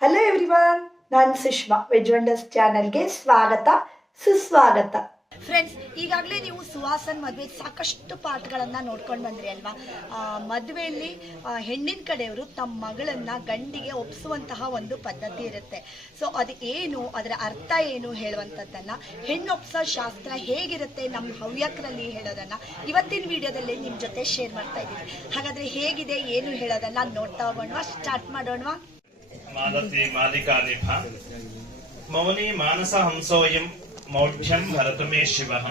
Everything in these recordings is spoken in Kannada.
ಹಲೋ ಎವ್ರಿವನ್, ನಾನು ಸುಷ್ಮಾ. ವೆಜ್ ವಂಡರ್ಸ್ ಚಾನಲ್ಗೆ ಸ್ವಾಗತ ಸುಸ್ವಾಗತ. ಫ್ರೆಂಡ್ಸ್, ಈಗಾಗಲೇ ನೀವು ಸುಹಾಸನ್ ಮದುವೆ ಸಾಕಷ್ಟು ಪಾಠಗಳನ್ನು ನೋಡ್ಕೊಂಡು ಬಂದ್ರಿ ಅಲ್ವಾ. ಮದುವೆಯಲ್ಲಿ ಹೆಣ್ಣಿನ ಕಡೆಯವರು ತಮ್ಮ ಮಗಳನ್ನ ಗಂಡಿಗೆ ಒಪ್ಪಿಸುವಂತಹ ಒಂದು ಪದ್ಧತಿ ಇರುತ್ತೆ. ಸೊ ಅದು ಏನು, ಅದರ ಅರ್ಥ ಏನು ಹೇಳುವಂಥದ್ದನ್ನ, ಹೆಣ್ಣು ಒಪ್ಸೋ ಶಾಸ್ತ್ರ ಹೇಗಿರುತ್ತೆ ನಮ್ಮ ಹವ್ಯಕರಲ್ಲಿ ಹೇಳೋದನ್ನ ಇವತ್ತಿನ ವಿಡಿಯೋದಲ್ಲಿ ನಿಮ್ಮ ಜೊತೆ ಶೇರ್ ಮಾಡ್ತಾ ಇದ್ದೀವಿ. ಹಾಗಾದ್ರೆ ಹೇಗಿದೆ ಏನು ಹೇಳೋದನ್ನ ನೋಡ್ತಾ ಹೋಗೋಣ, ಸ್ಟಾರ್ಟ್ ಮಾಡೋಣ. ಮಾಲತಿ ಮಾಲಿಕಾನಿಭ ಮೌನಿ ಮಾನಸ ಹಂಸೋಯಂ ಮೌಢ್ಯಂ ಭರತು ಮೇ ಶಿವಃ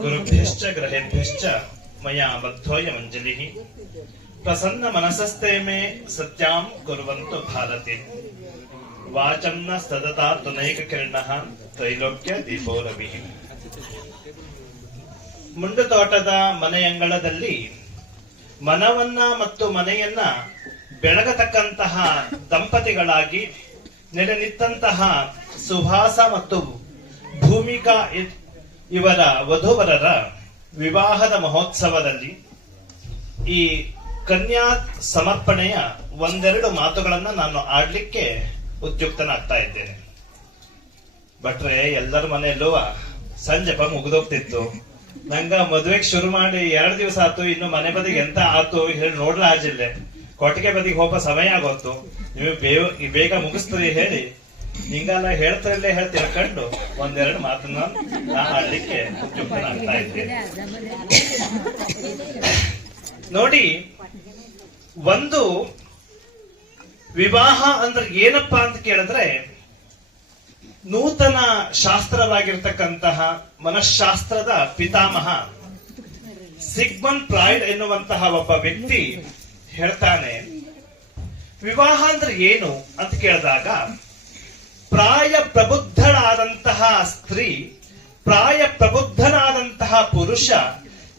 ಗುರುಭ್ಯಶ್ಚ ಗ್ರಹೇಭ್ಯಶ್ಚ ಮಯಾ ಬದ್ಧೋಯಂ ಅಂಜಲಿಃ ಪ್ರಸನ್ನ ಮನಸಸ್ತೆ ಮೇ ಸತ್ಯಾಂ ಕುರ್ವಂತು ಭಾರತಿ ವಾಚಂ ನ ಸದತಾ ತುನೈಕ ಕಿರಣಃ ತ್ರೈಲೋಕ್ಯ ದೀಪೋ ರವಿಃ. ಮುಂಡು ತೋಟದ ಮನೆಯಂಗಳದಲ್ಲಿ ಮನವನ್ನ ಮತ್ತು ಮನೆಯನ್ನ ಬೆಳಗತಕ್ಕಂತಹ ದಂಪತಿಗಳಾಗಿ ನೆಲೆ ನಿಂತಹ ಸುಭಾಸ ಮತ್ತು ಭೂಮಿಕಾ ಇವರ ವಧುವರರ ವಿವಾಹದ ಮಹೋತ್ಸವದಲ್ಲಿ ಈ ಕನ್ಯಾ ಸಮರ್ಪಣೆಯ ಒಂದೆರಡು ಮಾತುಗಳನ್ನ ನಾನು ಆಡ್ಲಿಕ್ಕೆ ಉದ್ಯುಕ್ತನಾಗ್ತಾ ಇದ್ದೇನೆ. ಭಟ್ರೆ, ಎಲ್ಲರ ಮನೆಯಲ್ಲೂ ಸಂಜೆ ಮುಗಿದೋಗ್ತಿತ್ತು. ನಂಗ ಮದುವೆಗೆ ಶುರು ಮಾಡಿ 2 ದಿವಸ ಆತು, ಇನ್ನು ಮನೆ ಬದಿಗೆ ಎಂತ ಆತು ಹೇಳಿ ನೋಡ್ಲ ಆಜಿಲ್ಲೆ. ಕೊಟ್ಟಿಗೆ ಬದಿಗೆ ಹೋಗೋ ಸಮಯ ಆಗೋತು. ನೀವು ಬೇಗ ಮುಗಿಸ್ತೀರಿ ಹೇಳಿ ಹಿಂಗೆಲ್ಲ ಹೇಳ್ತಿರಲ್ಲೇ ತಿಳ್ಕೊಂಡು ಒಂದೆರಡು ಮಾತನ್ನ ನಾ ಆಡ್ಲಿಕ್ಕೆ ಉದ್ಯುಕ್ತನಾಗ್ತಾ ಇದ್ದೇನೆ. ನೋಡಿ, ಒಂದು ವಿವಾಹ ಅಂದ್ರೆ ಏನಪ್ಪಾ ಅಂತ ಕೇಳಿದ್ರೆ, ನೂತನ ಶಾಸ್ತ್ರವಾಗಿರ್ತಕ್ಕಂತಹ ಮನಃಶಾಸ್ತ್ರದ ಪಿತಾಮಹ ಸಿಗ್ಮಂಡ್ ಫ್ರಾಯ್ಡ್ ಎನ್ನುವಂತಹ ಒಬ್ಬ ವ್ಯಕ್ತಿ ಹೇಳ್ತಾನೆ, ವಿವಾಹ ಅಂದ್ರೆ ಏನು ಅಂತ ಕೇಳಿದಾಗ, ಪ್ರಾಯ ಪ್ರಬುದ್ಧಳಾದಂತಹ ಸ್ತ್ರೀ, ಪ್ರಾಯ ಪ್ರಬುದ್ಧನಾದಂತಹ ಪುರುಷ,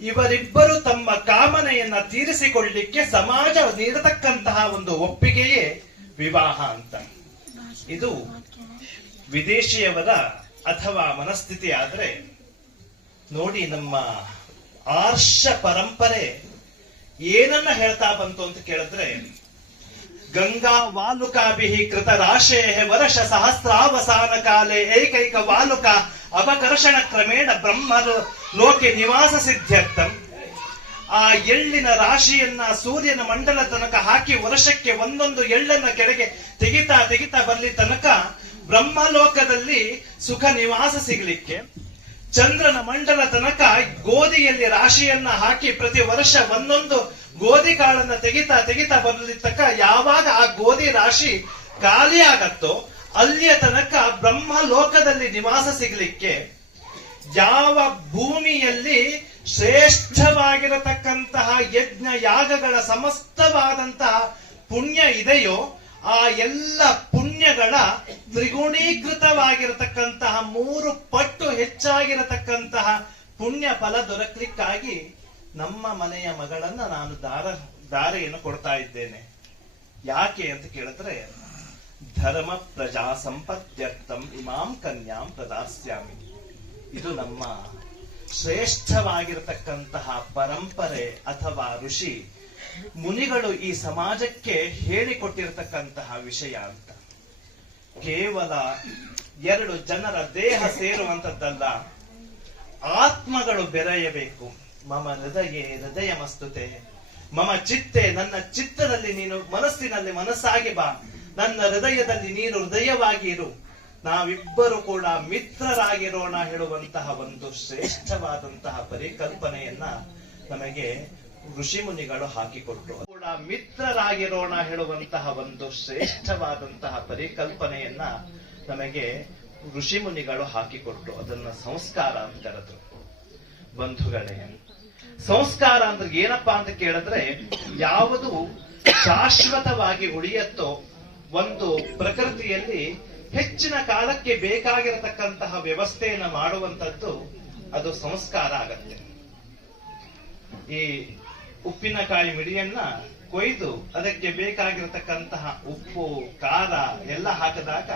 ಇವರಿಬ್ಬರು ತಮ್ಮ ಕಾಮನೆಯನ್ನ ತೀರಿಸಿಕೊಳ್ಳಲಿಕ್ಕೆ ಸಮಾಜ ನೀಡತಕ್ಕಂತಹ ಒಂದು ಒಪ್ಪಿಗೆಯೇ ವಿವಾಹ ಅಂತ. ಇದು ವಿದೇಶಿಯವರ ಅಥವಾ ಮನಸ್ಥಿತಿ ಆದ್ರೆ ನೋಡಿ, ನಮ್ಮ ಆರ್ಷ ಪರಂಪರೆ ಏನನ್ನ ಹೇಳ್ತಾ ಬಂತು ಅಂತ ಕೇಳಿದ್ರೆ, ಗಂಗಾ ವಾಲುಕಾಭಿಹಿ ಕೃತ ರಾಶೇ ವರ್ಷ ಸಹಸ್ರಾವಸಾನ ಕಾಲೇ ಏಕೈಕ ವಾಲುಕ ಅಪಕರ್ಷಣ ಕ್ರಮೇಣ ಬ್ರಹ್ಮ ಲೋಕೆ ನಿವಾಸ ಸಿದ್ಧ್ಯರ್ಥಂ. ಆ ಎಳ್ಳಿನ ರಾಶಿಯನ್ನ ಸೂರ್ಯನ ಮಂಡಲ ತನಕ ಹಾಕಿ ವರ್ಷಕ್ಕೆ ಒಂದೊಂದು ಎಳ್ಳನ್ನ ಕೆಳಗೆ ತೆಗಿತಾ ಬರ್ಲಿ ತನಕ ಬ್ರಹ್ಮಲೋಕದಲ್ಲಿ ಸುಖ ನಿವಾಸ ಸಿಗಲಿಕ್ಕೆ, ಚಂದ್ರನ ಮಂಡಲ ತನಕ ಗೋಧಿಯಲ್ಲಿ ರಾಶಿಯನ್ನ ಹಾಕಿ ಪ್ರತಿ ವರ್ಷ ಒಂದೊಂದು ಗೋಧಿ ಕಾಳನ್ನ ತೆಗಿತಾ ಬರ್ಲಿ ತನಕ ಯಾವಾಗ ಆ ಗೋಧಿ ರಾಶಿ ಖಾಲಿ ಆಗತ್ತೋ ಅಲ್ಲಿಯ ತನಕ ಬ್ರಹ್ಮ ಲೋಕದಲ್ಲಿ ನಿವಾಸ ಸಿಗಲಿಕ್ಕೆ, ಯಾವ ಭೂಮಿಯಲ್ಲಿ ಶ್ರೇಷ್ಠವಾಗಿರತಕ್ಕಂತಹ ಯಜ್ಞ ಯಾಗಗಳ ಸಮಸ್ತವಾದಂತಹ ಪುಣ್ಯ ಇದೆಯೋ ಆ ಎಲ್ಲ ಪುಣ್ಯಗಳ ತ್ರಿಗುಣೀಕೃತವಾಗಿರತಕ್ಕಂತಹ 3 ಪಟ್ಟು ಹೆಚ್ಚಾಗಿರತಕ್ಕಂತಹ ಪುಣ್ಯ ಫಲ ದೊರಕಲಿಕ್ಕಾಗಿ ನಮ್ಮ ಮನೆಯ ಮಗಳನ್ನ ನಾನು ದಾರೆಯನ್ನು ಕೊಡ್ತಾ ಇದ್ದೇನೆ. ಯಾಕೆ ಅಂತ ಕೇಳಿದ್ರೆ, ಧರ್ಮ ಪ್ರಜಾ ಸಂಪತ್ಯರ್ಥಂ ಇಮಾಂ ಕನ್ಯಾಂ ಪ್ರದಾಸ್ಯಾಮಿ. ಇದು ನಮ್ಮ ಶ್ರೇಷ್ಠವಾಗಿರತಕ್ಕಂತಹ ಪರಂಪರೆ ಅಥವಾ ಋಷಿ ಮುನಿಗಳು ಈ ಸಮಾಜಕ್ಕೆ ಹೇಳಿಕೊಟ್ಟಿರತಕ್ಕಂತಹ ವಿಷಯ ಅಂತ. ಕೇವಲ 2 ಜನರ ದೇಹ ಸೇರುವಂತದ್ದಲ್ಲ, ಆತ್ಮಗಳು ಬೆರೆಯಬೇಕು. ಮಮ ಹೃದಯ ಮಸ್ತುತೆ, ಮಮ ಚಿತ್ತೆ, ನನ್ನ ಚಿತ್ತದಲ್ಲಿ ನೀನು ಮನಸ್ಸಿನಲ್ಲಿ ಮನಸ್ಸಾಗಿ ಬಾ, ನನ್ನ ಹೃದಯದಲ್ಲಿ ನೀನು ಹೃದಯವಾಗಿ ಇರು, ನಾವಿಬ್ಬರು ಕೂಡ ಮಿತ್ರರಾಗಿರೋಣ ಹೇಳುವಂತಹ ಒಂದು ಶ್ರೇಷ್ಠವಾದಂತಹ ಪರಿಕಲ್ಪನೆಯನ್ನ ನಮಗೆ ಋಷಿ ಮುನಿಗಳು ಹಾಕಿಕೊಟ್ರು. ಕೂಡ ಮಿತ್ರರಾಗಿರೋಣ ಹೇಳುವಂತಹ ಒಂದು ಶ್ರೇಷ್ಠವಾದಂತಹ ಪರಿಕಲ್ಪನೆಯನ್ನ ನಮಗೆ ಋಷಿ ಮುನಿಗಳು ಹಾಕಿಕೊಟ್ರು. ಅದನ್ನ ಸಂಸ್ಕಾರ ಅಂತ ಹೇಳಿದ್ರು. ಬಂಧುಗಳೇ, ಸಂಸ್ಕಾರ ಅಂದ್ರೆ ಏನಪ್ಪಾ ಅಂತ ಕೇಳಿದ್ರೆ, ಯಾವುದು ಶಾಶ್ವತವಾಗಿ ಉಳಿಯತ್ತೋ, ಒಂದು ಪ್ರಕೃತಿಯಲ್ಲಿ ಹೆಚ್ಚಿನ ಕಾಲಕ್ಕೆ ಬೇಕಾಗಿರತಕ್ಕಂತಹ ವ್ಯವಸ್ಥೆಯನ್ನ ಮಾಡುವಂತದ್ದು ಅದು ಸಂಸ್ಕಾರ ಆಗತ್ತೆ. ಈ ಉಪ್ಪಿನಕಾಯಿ ಮಿಡಿಯನ್ನ ಕೊಯ್ದು ಅದಕ್ಕೆ ಬೇಕಾಗಿರತಕ್ಕಂತಹ ಉಪ್ಪು ಖಾರ ಎಲ್ಲ ಹಾಕಿದಾಗ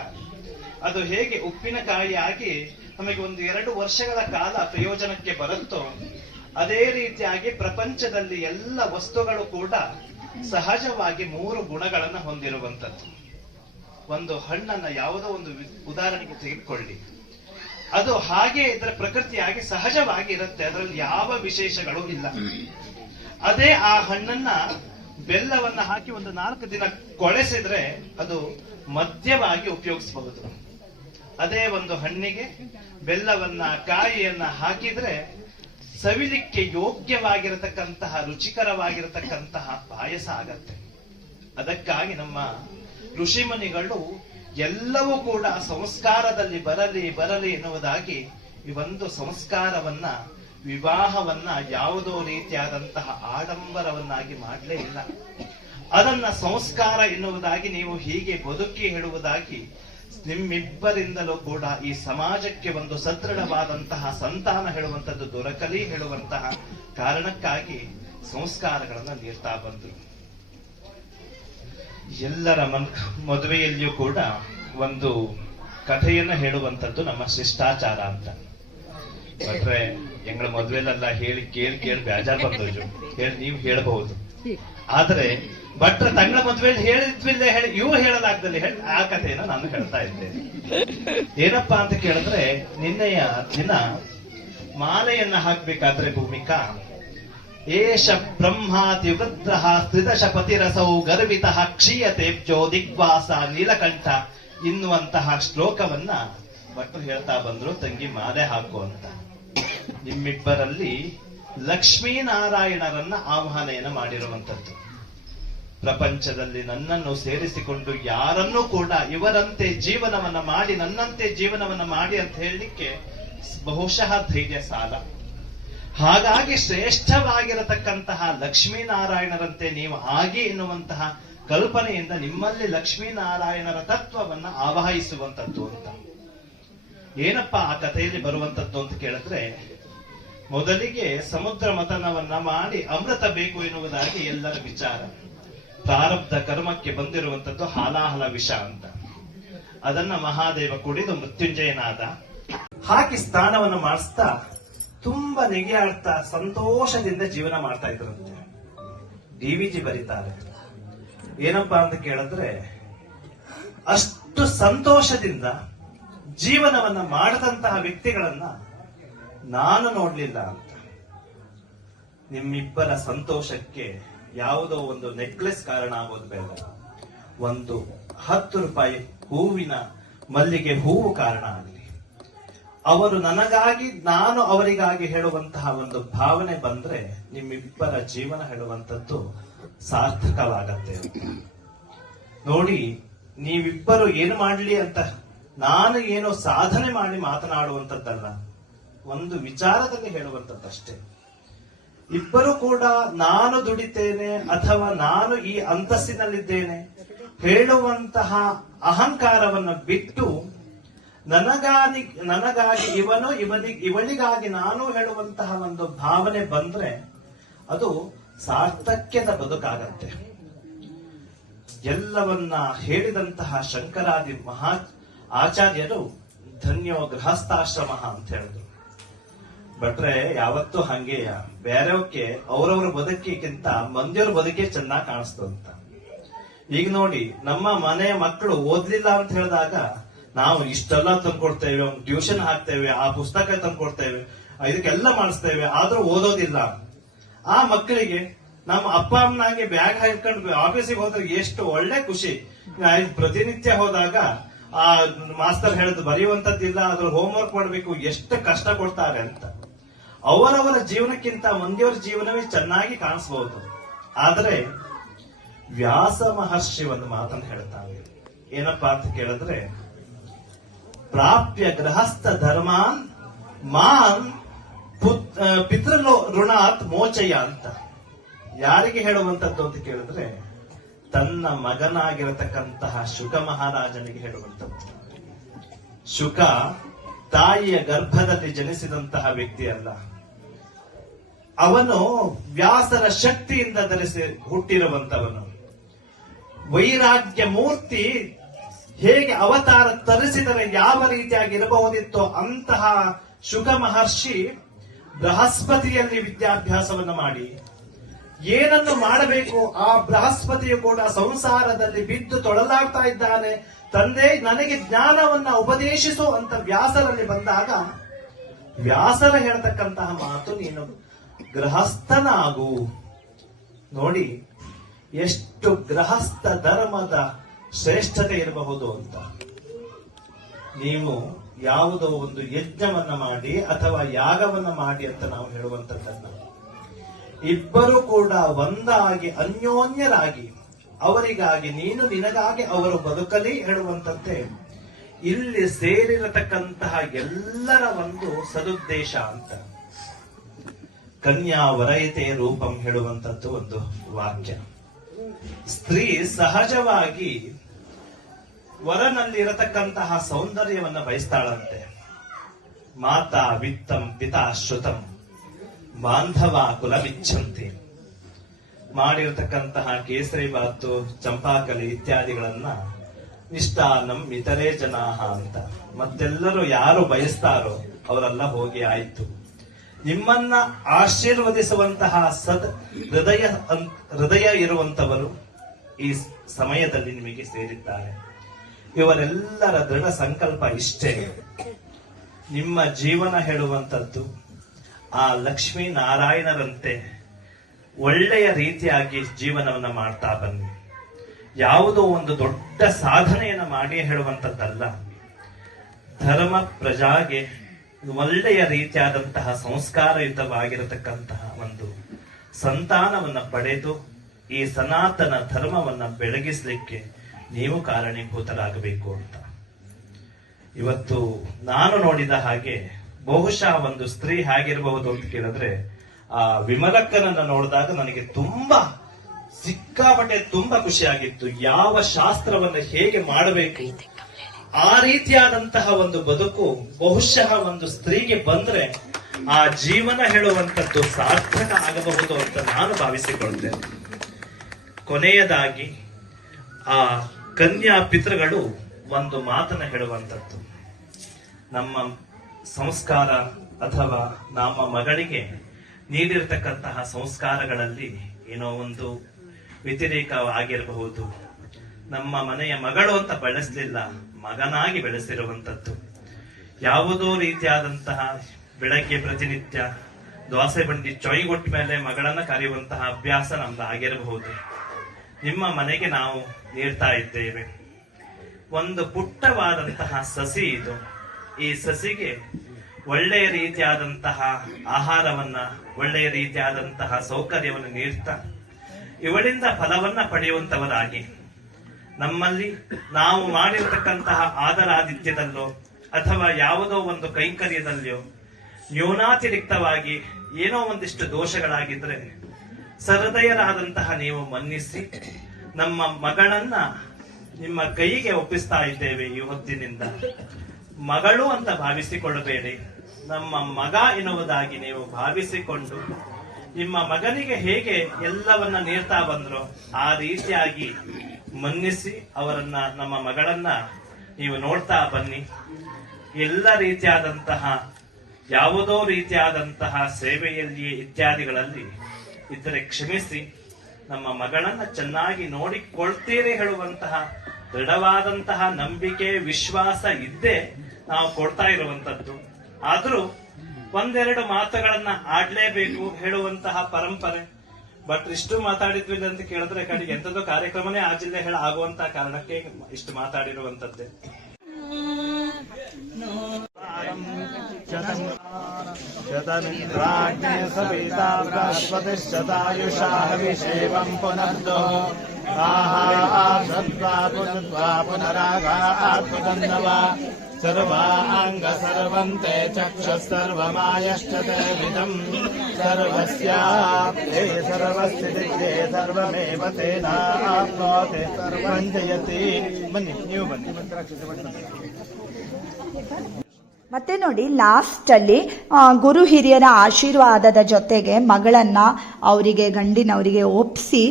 ಅದು ಹೇಗೆ ಉಪ್ಪಿನಕಾಯಿ ಆಗಿ ನಮಗೆ ಒಂದು 2 ವರ್ಷಗಳ ಕಾಲ ಪ್ರಯೋಜನಕ್ಕೆ ಬರುತ್ತೋ, ಅದೇ ರೀತಿಯಾಗಿ ಪ್ರಪಂಚದಲ್ಲಿ ಎಲ್ಲ ವಸ್ತುಗಳು ಕೂಡ ಸಹಜವಾಗಿ 3 ಗುಣಗಳನ್ನು ಹೊಂದಿರುವಂತದ್ದು. ಒಂದು ಹಣ್ಣನ್ನ ಯಾವುದೋ ಒಂದು ಉದಾಹರಣೆಗೆ ತೆಗೆದುಕೊಳ್ಳಿ, ಅದು ಹಾಗೆ ಇದರ ಪ್ರಕೃತಿಯಾಗಿ ಸಹಜವಾಗಿ ಇರುತ್ತೆ, ಅದರಲ್ಲಿ ಯಾವ ವಿಶೇಷಗಳು ಇಲ್ಲ. ಅದೇ ಆ ಹಣ್ಣನ್ನ ಬೆಲ್ಲವನ್ನ ಹಾಕಿ ಒಂದು 4 ದಿನ ಕೊಳೆಸಿದ್ರೆ ಅದು ಮದ್ಯವಾಗಿ ಉಪಯೋಗಿಸಬಹುದು. ಅದೇ ಒಂದು ಹಣ್ಣಿಗೆ ಬೆಲ್ಲವನ್ನ ಕಾಯಿಯನ್ನ ಹಾಕಿದ್ರೆ ಸವಿಲಿಕ್ಕೆ ಯೋಗ್ಯವಾಗಿರತಕ್ಕಂತಹ ರುಚಿಕರವಾಗಿರತಕ್ಕಂತಹ ಪಾಯಸ ಆಗತ್ತೆ. ಅದಕ್ಕಾಗಿ ನಮ್ಮ ಋಷಿಮುನಿಗಳು ಎಲ್ಲವೂ ಕೂಡ ಸಂಸ್ಕಾರದಲ್ಲಿ ಬರಲಿ ಎನ್ನುವುದಾಗಿ ಈ ಒಂದು ಸಂಸ್ಕಾರವನ್ನ, ವಿವಾಹವನ್ನ ಯಾವುದೋ ರೀತಿಯಾದಂತಹ ಆಡಂಬರವನ್ನಾಗಿ ಮಾಡಲೇ ಇಲ್ಲ. ಅದನ್ನ ಸಂಸ್ಕಾರ ಎನ್ನುವುದಾಗಿ ನೀವು ಹೀಗೆ ಬದುಕಿ ಹೇಳುವುದಾಗಿ ನಿಮ್ಮಿಬ್ಬರಿಂದಲೂ ಕೂಡ ಈ ಸಮಾಜಕ್ಕೆ ಒಂದು ಸದೃಢವಾದಂತಹ ಸಂತಾನ ಹೇಳುವಂತದ್ದು ದೊರಕಲಿ ಹೇಳುವಂತಹ ಕಾರಣಕ್ಕಾಗಿ ಸಂಸ್ಕಾರಗಳನ್ನ ನೀಡ್ತಾ ಬಂದ್ರು. ಎಲ್ಲರ ಮದುವೆಯಲ್ಲಿಯೂ ಕೂಡ ಒಂದು ಕಥೆಯನ್ನ ಹೇಳುವಂತದ್ದು ನಮ್ಮ ಶಿಷ್ಟಾಚಾರ ಅಂತ. ಬಟ್ರೆ ಎಂಗಳ ಮದುವೆಲೆಲ್ಲ ಹೇಳಿ ಕೇಳಿ ಬೇಜಾರ್ ಬಂದೋಜು ಹೇಳಿ ನೀವು ಹೇಳಬಹುದು. ಆದ್ರೆ ಭಟ್ರ ತಂಗಳ ಮದುವೆಯಲ್ಲಿ ಹೇಳಿದ್ವಿಲ್ಲ ಹೇಳಿ ಇವು ಹೇಳಲಾಗ್ದಲ್ಲಿ ಹೇಳಿ ಆ ಕಥೆಯನ್ನ ನಾನು ಹೇಳ್ತಾ ಇದ್ದೇನೆ. ಏನಪ್ಪಾ ಅಂತ ಕೇಳಿದ್ರೆ, ನಿನ್ನೆಯ ದಿನ ಮಾಲೆಯನ್ನ ಹಾಕ್ಬೇಕಾದ್ರೆ ಭೂಮಿಕಾ ಏಷ ಬ್ರಹ್ಮಾತಿ ವೃದ್ರ ತ್ರಿದಶ ಪತಿರಸೌ ಗರ್ವಿತಃ ಕ್ಷೀಯತೇಬ್ಜೋ ದಿಗ್ವಾಸ ನೀಲಕಂಠ ಎನ್ನುವಂತಹ ಶ್ಲೋಕವನ್ನ ಭಟ್ರು ಹೇಳ್ತಾ ಬಂದ್ರು. ತಂಗಿ ಮಾಲೆ ಹಾಕು ಅಂತ. ನಿಮ್ಮಿಬ್ಬರಲ್ಲಿ ಲಕ್ಷ್ಮೀನಾರಾಯಣರನ್ನ ಆಹ್ವಾನೆಯನ್ನ ಮಾಡಿರುವಂತದ್ದು. ಪ್ರಪಂಚದಲ್ಲಿ ನನ್ನನ್ನು ಸೇರಿಸಿಕೊಂಡು ಯಾರನ್ನೂ ಕೂಡ ಇವರಂತೆ ಜೀವನವನ್ನ ಮಾಡಿ, ನನ್ನಂತೆ ಜೀವನವನ್ನ ಮಾಡಿ ಅಂತ ಹೇಳಲಿಕ್ಕೆ ಬಹುಶಃ ಧೈರ್ಯ ಸಾಲ. ಹಾಗಾಗಿ ಶ್ರೇಷ್ಠವಾಗಿರತಕ್ಕಂತಹ ಲಕ್ಷ್ಮೀನಾರಾಯಣರಂತೆ ನೀವು ಆಗಿ ಎನ್ನುವಂತಹ ಕಲ್ಪನೆಯಿಂದ ನಿಮ್ಮಲ್ಲಿ ಲಕ್ಷ್ಮೀನಾರಾಯಣರ ತತ್ವವನ್ನ ಆವಾಹಿಸುವಂತದ್ದು ಅಂತ. ಏನಪ್ಪಾ ಆ ಕಥೆಯಲ್ಲಿ ಬರುವಂತದ್ದು ಅಂತ ಕೇಳಿದ್ರೆ, ಮೊದಲಿಗೆ ಸಮುದ್ರ ಮಥನವನ್ನ ಮಾಡಿ ಅಮೃತ ಬೇಕು ಎನ್ನುವುದಾಗಿ ಎಲ್ಲರ ವಿಚಾರ. ಪ್ರಾರಬ್ಧ ಕರ್ಮಕ್ಕೆ ಬಂದಿರುವಂತದ್ದು ಹಾಲಾಹಲ ವಿಷ ಅಂತ. ಅದನ್ನ ಮಹಾದೇವ ಕುಡಿದು ಮೃತ್ಯುಂಜಯನಾದ. ಹಾಕಿ ಸ್ನಾನವನ್ನು ಮಾಡಿಸ್ತಾ ತುಂಬಾ ನೆಗೆಯಾಡ್ತಾ ಸಂತೋಷದಿಂದ ಜೀವನ ಮಾಡ್ತಾ ಇದ್ರಂತೆ. ಡಿವಿಜಿ ಬರೀತಾರೆ ಏನಪ್ಪಾ ಅಂತ ಕೇಳಿದ್ರೆ, ಅಷ್ಟು ಸಂತೋಷದಿಂದ ಜೀವನವನ್ನ ಮಾಡದಂತಹ ವ್ಯಕ್ತಿಗಳನ್ನ ನಾನು ನೋಡ್ಲಿಲ್ಲ ಅಂತ. ನಿಮ್ಮಿಬ್ಬರ ಸಂತೋಷಕ್ಕೆ ಯಾವುದೋ ಒಂದು ನೆಕ್ಲೆಸ್ ಕಾರಣ ಆಗೋದು ಬೇಡ, ಒಂದು 10 ರೂಪಾಯಿ ಹೂವಿನ ಮಲ್ಲಿಗೆ ಹೂವು ಕಾರಣ ಆಗಲಿ. ಅವರು ನನಗಾಗಿ ನಾನು ಅವರಿಗಾಗಿ ಹೇಳುವಂತಹ ಒಂದು ಭಾವನೆ ಬಂದ್ರೆ ನಿಮ್ಮಿಬ್ಬರ ಜೀವನ ಹೇಳುವಂತದ್ದು ಸಾರ್ಥಕವಾಗತ್ತೆ. ನೋಡಿ, ನೀವಿಬ್ಬರು ಏನು ಮಾಡ್ಲಿ ಅಂತ ನಾನು ಏನೋ ಸಾಧನೆ ಮಾಡಿ ಮಾತನಾಡುವಂಥದ್ದಲ್ಲ, ಒಂದು ವಿಚಾರದಲ್ಲಿ ಹೇಳುವಂಥದ್ದಷ್ಟೇ. ಇಬ್ಬರು ಕೂಡ ನಾನು ದುಡಿತೇನೆ ಅಥವಾ ನಾನು ಈ ಅಂತಸ್ತಿನಲ್ಲಿದ್ದೇನೆ ಹೇಳುವಂತಹ ಅಹಂಕಾರವನ್ನು ಬಿಟ್ಟು ನನಗಾಗಿ ಇವನು ಇವಳಿಗಾಗಿ ನಾನು ಹೇಳುವಂತಹ ಒಂದು ಭಾವನೆ ಬಂದ್ರೆ ಅದು ಸಾರ್ಥಕ್ಯದ ಬದುಕಾಗತ್ತೆ. ಎಲ್ಲವನ್ನ ಹೇಳಿದಂತಹ ಶಂಕರಾದಿ ಮಹಾ ಆಚಾರ್ಯರು ಧನ್ಯೋ ಗೃಹಸ್ಥಾಶ್ರಮ ಅಂತ ಹೇಳಿದ್ರು. ಬಟ್ರೆ ಯಾವತ್ತೂ ಹಂಗೆಯ, ಬೇರೆಯವಕ್ಕೆ ಅವ್ರವ್ರ ಬದುಕಿಗಿಂತ ಮಂದಿಯವ್ರ ಬದುಕೇ ಚೆನ್ನಾಗಿ ಕಾಣಿಸ್ತು ಅಂತ. ಈಗ ನೋಡಿ, ನಮ್ಮ ಮನೆಯ ಮಕ್ಕಳು ಓದ್ಲಿಲ್ಲ ಅಂತ ಹೇಳಿದಾಗ ನಾವು ಇಷ್ಟೆಲ್ಲ ತಂದ್ಕೊಡ್ತೇವೆ, ಟ್ಯೂಷನ್ ಹಾಕ್ತೇವೆ, ಆ ಪುಸ್ತಕ ತಂದ್ಕೊಡ್ತೇವೆ, ಇದಕ್ಕೆಲ್ಲ ಮಾಡಿಸ್ತೇವೆ, ಆದ್ರೂ ಓದೋದಿಲ್ಲ. ಆ ಮಕ್ಕಳಿಗೆ ನಮ್ಮ ಅಪ್ಪ ಅಮ್ಮನಾಗೆ ಬ್ಯಾಗ್ ಹಾಕೊಂಡು ಆಫೀಸಿಗೆ ಹೋದ್ರೆ ಎಷ್ಟು ಒಳ್ಳೆ ಖುಷಿ. ಪ್ರತಿನಿತ್ಯ ಹೋದಾಗ ಆ ಮಾಸ್ತರ್ ಹೇಳಿದ್ ಬರೆಯುವಂತದ್ದಿಲ್ಲ, ಅದ್ರ ಹೋಮ್ವರ್ಕ್ ಮಾಡ್ಬೇಕು, ಎಷ್ಟು ಕಷ್ಟ ಕೊಡ್ತಾರೆ ಅಂತ. ಅವರವರ ಜೀವನಕ್ಕಿಂತ ಮಂದಿಯವರ ಜೀವನವೇ ಚೆನ್ನಾಗಿ ಕಾಣಿಸಬಹುದು. ಆದ್ರೆ ವ್ಯಾಸ ಮಹರ್ಷಿ ಒಂದು ಮಾತನ್ನು ಹೇಳ್ತಾರೆ. ಏನಪ್ಪಾ ಅಂತ ಕೇಳಿದ್ರೆ, ಪ್ರಾಪ್ಯ ಗೃಹಸ್ಥ ಧರ್ಮಾನ್ ಮಾನ್ ಪಿತೃಲೋ ಋಣಾತ್ ಮೋಚಯ ಅಂತ. ಯಾರಿಗೆ ಹೇಳುವಂತದ್ದು ಅಂತ ಕೇಳಿದ್ರೆ, ತನ್ನ ಮಗನಾಗಿರತಕ್ಕಂತಹ ಶುಕ ಮಹಾರಾಜನಿಗೆ ಹೇಳುವಂತದ್ದು. ಶುಕ ತಾಯಿಯ ಗರ್ಭದಲ್ಲಿ ಜನಿಸಿದಂತಹ ವ್ಯಕ್ತಿ ಅಲ್ಲ, ಅವನು ವ್ಯಾಸರ ಶಕ್ತಿಯಿಂದ ಧರಿಸಿ ಹುಟ್ಟಿರುವಂತವನು. ವೈರಾಗ್ಯ ಮೂರ್ತಿ ಹೇಗೆ ಅವತಾರ ತರಿಸಿದರೆ ಯಾವ ರೀತಿಯಾಗಿ ಇರಬಹುದಿತ್ತೋ ಅಂತಹ ಶುಕ ಮಹರ್ಷಿ ಬೃಹಸ್ಪತಿಯಲ್ಲಿ ವಿದ್ಯಾಭ್ಯಾಸವನ್ನು ಮಾಡಿ ಏನನ್ನು ಮಾಡಬೇಕು ಆ ಬೃಹಸ್ಪತಿಯು ಕೂಡ ಸಂಸಾರದಲ್ಲಿ ಬಿದ್ದು ತೊಳಲಾಗ್ತಾ ಇದ್ದಾನೆ. ತಂದೆ ನನಗೆ ಜ್ಞಾನವನ್ನ ಉಪದೇಶಿಸು ಅಂತ ವ್ಯಾಸರಲ್ಲಿ ಬಂದಾಗ ವ್ಯಾಸರ ಹೇಳ್ತಕ್ಕಂತಹ ಮಾತು, ನೀನು ಗೃಹಸ್ಥನಾಗು. ನೋಡಿ ಎಷ್ಟು ಗೃಹಸ್ಥ ಧರ್ಮದ ಶ್ರೇಷ್ಠತೆ ಇರಬಹುದು ಅಂತ. ನೀವು ಯಾವುದೋ ಒಂದು ಯಜ್ಞವನ್ನ ಮಾಡಿ ಅಥವಾ ಯಾಗವನ್ನ ಮಾಡಿ ಅಂತ ನಾವು ಹೇಳುವಂತದ್ದನ್ನ, ಇಬ್ಬರು ಕೂಡ ಒಂದಾಗಿ ಅನ್ಯೋನ್ಯರಾಗಿ ಅವರಿಗಾಗಿ ನೀನು ನಿನಗಾಗಿ ಅವರು ಬದುಕಲಿ ಹೇಳುವಂತಂತೆ ಇಲ್ಲಿ ಸೇರಿರತಕ್ಕಂತಹ ಎಲ್ಲರ ಒಂದು ಸದುದ್ದೇಶ ಅಂತ. ಕನ್ಯಾ ವರಯತೆ ರೂಪಂ ಹೇಳುವಂತದ್ದು ಒಂದು ವಾಕ್ಯ. ಸ್ತ್ರೀ ಸಹಜವಾಗಿ ವರನಲ್ಲಿರತಕ್ಕಂತಹ ಸೌಂದರ್ಯವನ್ನ ಬಯಸ್ತಾಳಂತೆ. ಮಾತಾ ವಿತ್ತಂ ಪಿತಾ ಶ್ರುತಂ ಬಾಂಧವ ಕುಲವಿಚ್ಛಂತಿ. ಮಾಡಿರತಕ್ಕಂತಹ ಕೇಸರಿ ಬಾತು, ಚಂಪಾಕಲಿ ಇತ್ಯಾದಿಗಳನ್ನ ನಿಷ್ಠಾನಂ ಇತರೇ ಜನಾಹ ಅಂತ, ಮತ್ತೆಲ್ಲರೂ ಯಾರು ಬಯಸ್ತಾರೋ ಅವರೆಲ್ಲ ಹೋಗಿ ಆಯ್ತು. ನಿಮ್ಮನ್ನ ಆಶೀರ್ವದಿಸುವಂತಹ ಹೃದಯ ಇರುವಂತವರು ಈ ಸಮಯದಲ್ಲಿ ನಿಮಗೆ ಸೇರಿದ್ದಾರೆ. ಇವರೆಲ್ಲರ ದೃಢ ಸಂಕಲ್ಪ ಇಷ್ಟೇ, ನಿಮ್ಮ ಜೀವನ ಹೇಳುವಂತದ್ದು ಆ ಲಕ್ಷ್ಮೀ ನಾರಾಯಣರಂತೆ ಒಳ್ಳೆಯ ರೀತಿಯಾಗಿ ಜೀವನವನ್ನ ಮಾಡ್ತಾ ಬನ್ನಿ. ಯಾವುದೋ ಒಂದು ದೊಡ್ಡ ಸಾಧನೆಯನ್ನ ಮಾಡಿ ಹೇಳುವಂತದ್ದಲ್ಲ. ಧರ್ಮ ಪ್ರಜಾಗೆ ಒಳ್ಳೆಯ ರೀತಿಯಾದಂತಹ ಸಂಸ್ಕಾರಯುತವಾಗಿರತಕ್ಕಂತಹ ಒಂದು ಸಂತಾನವನ್ನ ಪಡೆದು ಈ ಸನಾತನ ಧರ್ಮವನ್ನ ಬೆಳಗಿಸ್ಲಿಕ್ಕೆ ನೀವು ಕಾರಣೀಭೂತರಾಗಬೇಕು ಅಂತ. ಇವತ್ತು ನಾನು ನೋಡಿದ ಹಾಗೆ ಬಹುಶಃ ಒಂದು ಸ್ತ್ರೀ ಹೇಗಿರಬಹುದು ಅಂತ ಕೇಳಿದ್ರೆ, ಆ ವಿಮಲಕ್ಕನನ್ನ ನೋಡಿದಾಗ ನನಗೆ ಸಿಕ್ಕಾಪಟ್ಟೆ ತುಂಬಾ ಖುಷಿಯಾಗಿತ್ತು. ಯಾವ ಶಾಸ್ತ್ರವನ್ನು ಹೇಗೆ ಮಾಡಬೇಕು ಆ ರೀತಿಯಾದಂತಹ ಒಂದು ಬದುಕು ಬಹುಶಃ ಒಂದು ಸ್ತ್ರೀಗೆ ಬಂದ್ರೆ ಆ ಜೀವನ ಹೇಳುವಂತದ್ದು ಸಾರ್ಥಕ ಆಗಬಹುದು ಅಂತ ನಾನು ಭಾವಿಸಿಕೊಳ್ತೇನೆ. ಕೊನೆಯದಾಗಿ ಆ ಕನ್ಯಾ ಪಿತೃಗಳು ಒಂದು ಮಾತನ್ನ ಹೇಳುವಂತದ್ದು, ನಮ್ಮ ಸಂಸ್ಕಾರ ಅಥವಾ ನಮ್ಮ ಮಗಳಿಗೆ ನೀಡಿರತಕ್ಕಂತಹ ಸಂಸ್ಕಾರಗಳಲ್ಲಿ ಏನೋ ಒಂದು ವ್ಯತಿರೇಕವಾಗಿರಬಹುದು. ನಮ್ಮ ಮನೆಯ ಮಗಳು ಅಂತ ಬೆಳೆಸಲಿಲ್ಲ, ಮಗನಾಗಿ ಬೆಳೆಸಿರುವಂತದ್ದು. ಯಾವುದೋ ರೀತಿಯಾದಂತಹ ಬೆಳಗ್ಗೆ ಪ್ರತಿನಿತ್ಯ ದೋಸೆ ಬಂಡಿ ಚೊಯ್ಗೊಟ್ಟ ಮೇಲೆ ಮಗಳನ್ನ ಕರೆಯುವಂತಹ ಅಭ್ಯಾಸ ನಮ್ದು ಆಗಿರಬಹುದು. ನಿಮ್ಮ ಮನೆಗೆ ನಾವು ನೀಡ್ತಾ ಇದ್ದೇವೆ ಒಂದು ಪುಟ್ಟವಾದಂತಹ ಸಸಿ. ಇದು ಈ ಸಸಿಗೆ ಒಳ್ಳೆಯ ರೀತಿಯಾದಂತಹ ಆಹಾರವನ್ನ, ಒಳ್ಳೆಯ ರೀತಿಯಾದಂತಹ ಸೌಕರ್ಯವನ್ನು ನೀಡ್ತಾ ಇವಳಿಂದ ಫಲವನ್ನ ಪಡೆಯುವಂತವರಾಗಿ ನಮ್ಮಲ್ಲಿ ನಾವು ಮಾಡಿರತಕ್ಕಂತಹ ಆದರಾದಿತ್ಯದಲ್ಲೋ ಅಥವಾ ಯಾವುದೋ ಒಂದು ಕೈಂಕರ್ಯದಲ್ಲಿಯೋ ನ್ಯೂನಾತಿರಿಕ್ತವಾಗಿ ಏನೋ ಒಂದಿಷ್ಟು ದೋಷಗಳಾಗಿದ್ರೆ ಸಹೃದಯರಾದಂತಹ ನೀವು ಮನ್ನಿಸಿ ನಮ್ಮ ಮಗಳನ್ನ ನಿಮ್ಮ ಕೈಗೆ ಒಪ್ಪಿಸ್ತಾ ಇದ್ದೇವೆ. ಈ ಹೊತ್ತಿನಿಂದ ಮಗಳು ಅಂತ ಭಾವಿಸಿಕೊಳ್ಳಬೇಡಿ, ನಮ್ಮ ಮಗ ಎನ್ನುವುದಾಗಿ ನೀವು ಭಾವಿಸಿಕೊಂಡು ನಿಮ್ಮ ಮಗನಿಗೆ ಹೇಗೆ ಎಲ್ಲವನ್ನ ನೀಡ್ತಾ ಬಂದ್ರೋ ಆ ರೀತಿಯಾಗಿ ಮನ್ನಿಸಿ ಅವರನ್ನ, ನಮ್ಮ ಮಗಳನ್ನ ನೀವು ನೋಡ್ತಾ ಬನ್ನಿ. ಎಲ್ಲ ರೀತಿಯಾದಂತಹ ಯಾವುದೋ ರೀತಿಯಾದಂತಹ ಸೇವೆಯಲ್ಲಿ ಇತ್ಯಾದಿಗಳಲ್ಲಿ ಇದ್ದರೆ ಕ್ಷಮಿಸಿ, ನಮ್ಮ ಮಗಳನ್ನ ಚೆನ್ನಾಗಿ ನೋಡಿಕೊಳ್ತೀರಿ ಹೇಳುವಂತಹ ದೃಢವಾದಂತಹ ನಂಬಿಕೆ, ವಿಶ್ವಾಸ ಇದ್ದೇ ನಾವು ಕೊಡ್ತಾ ಇರುವಂತದ್ದು. ಆದ್ರೂ ಒಂದೆರಡು ಮಾತುಗಳನ್ನ ಆಡ್ಲೇಬೇಕು ಹೇಳುವಂತಹ ಪರಂಪರೆ. ಬಟ್ ಇಷ್ಟು ಮಾತಾಡಿದ್ವಿ ಅಂತ ಕೇಳಿದ್ರೆ ಕಡೆಗೆ ಎಂತದೋ ಕಾರ್ಯಕ್ರಮನೇ ಆಜಿಲ್ಲದೆ ಆಗುವಂತಹ ಕಾರಣಕ್ಕೆ ಇಷ್ಟು ಮಾತಾಡಿರುವಂತದ್ದೇ. ಶತಮಿಂದ್ರಾಜ್ಞೆ ಸವಿತಾ ಬೃಹಸ್ಪತಿಶ್ಚತಾಯುಷಾ ಹವಿಷೇವಂ ಪುನರ್ದೋ ಆಹಾಸತ್ವಾ ಪುನರಾಗಾತ್ಮತನ್ನವ ಸರ್ವಾಂಗ ಸರ್ವಂತೆ ಚಕ್ಷುಃ ಸರ್ವಮಾಯಶ್ಚ ತೇವಿದಂ ಸರ್ವಸ್ಯಾಪ್ತೇ ಸರ್ವಸ್ಥಿತಿಗೆ ಸರ್ವಮೇವ ತೇನಾಪ್ನೋತಿ ಸರ್ವಂ ಜಯತಿ. ಬನ್ನಿ, ನೀವು ಬನ್ನಿ. ಮತ್ತೆ ನೋಡಿ ಲಾಸ್ಟ್ ಅಲ್ಲಿ ಗುರು ಹಿರಿಯರ ಆಶೀರ್ವಾದದ ಜೊತೆಗೆ ಮಗಳನ್ನ ಅವರಿಗೆ ಗಂಡಿನವರಿಗೆ ಒಪ್ಸಿ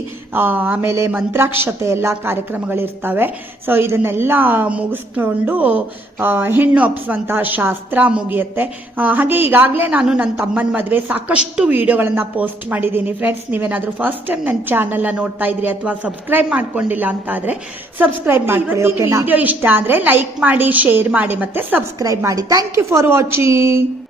ಆಮೇಲೆ ಮಂತ್ರಾಕ್ಷತೆ ಎಲ್ಲ ಕಾರ್ಯಕ್ರಮಗಳಿರ್ತವೆ. ಸೊ ಇದನ್ನೆಲ್ಲ ಮುಗಿಸ್ಕೊಂಡು ಹೆಣ್ಣು ಒಪ್ಸುವಂತಹ ಶಾಸ್ತ್ರ ಮುಗಿಯುತ್ತೆ. ಹಾಗೆ ಈಗಾಗಲೇ ನಾನು ನನ್ನ ತಮ್ಮನ ಮದುವೆ ಸಾಕಷ್ಟು ವಿಡಿಯೋಗಳನ್ನ ಪೋಸ್ಟ್ ಮಾಡಿದ್ದೀನಿ ಫ್ರೆಂಡ್ಸ್. ನೀವೇನಾದ್ರೂ ಫಸ್ಟ್ ಟೈಮ್ ನನ್ನ ಚಾನಲ್ನ ನೋಡ್ತಾ ಇದ್ರಿ ಅಥವಾ ಸಬ್ಸ್ಕ್ರೈಬ್ ಮಾಡ್ಕೊಂಡಿಲ್ಲ ಅಂತ ಆದ್ರೆ ಸಬ್ಸ್ಕ್ರೈಬ್ ಮಾಡ್ಕೊಳ್ಳಿ. ಓಕೆನಾ? ವಿಡಿಯೋ ಇಷ್ಟ ಅಂದ್ರೆ ಲೈಕ್ ಮಾಡಿ, ಶೇರ್ ಮಾಡಿ ಮತ್ತೆ ಸಬ್ಸ್ಕ್ರೈಬ್ ಮಾಡಿ. Thank you for watching.